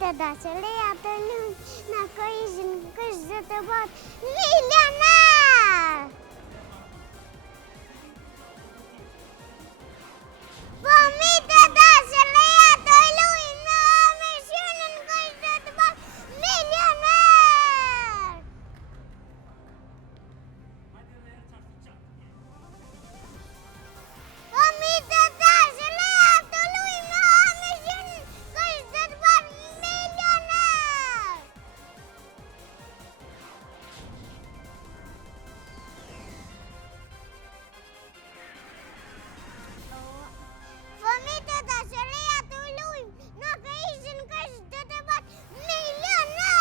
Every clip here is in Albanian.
të dashëria të lumë, në kërishën kështë të botë milionar! Fëmijë të dashëria të lumë, në mishënën kështë të botë milionar! Fëmijë të dashëria të lumë, në mishënën kështë të botë milionar! Fëmijë të dashëria të lumë, në kërishën kështë të botë milionar!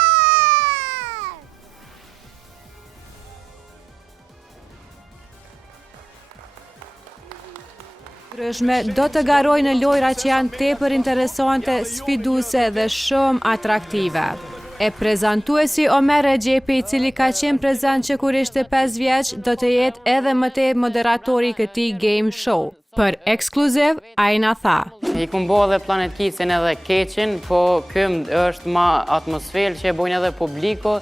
Ndryshme do të garojnë në lojra që janë tepër interesante, sfiduese dhe shumë atraktive. E prezantuesi Omer Regjepi, i cili ka qenë prezant që kur ishte 5 vjeç, do të jetë edhe më tej moderatori i këtij game show. Për ekskluziv, ai na tha: I kum bo edhe Planet Kidsin edhe keqin, po këm është ma atmosferë që e bojnë edhe publiko,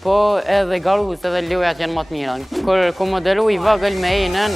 po edhe garus edhe lojat janë më të mira. Kur ku modelu i vogël me enën,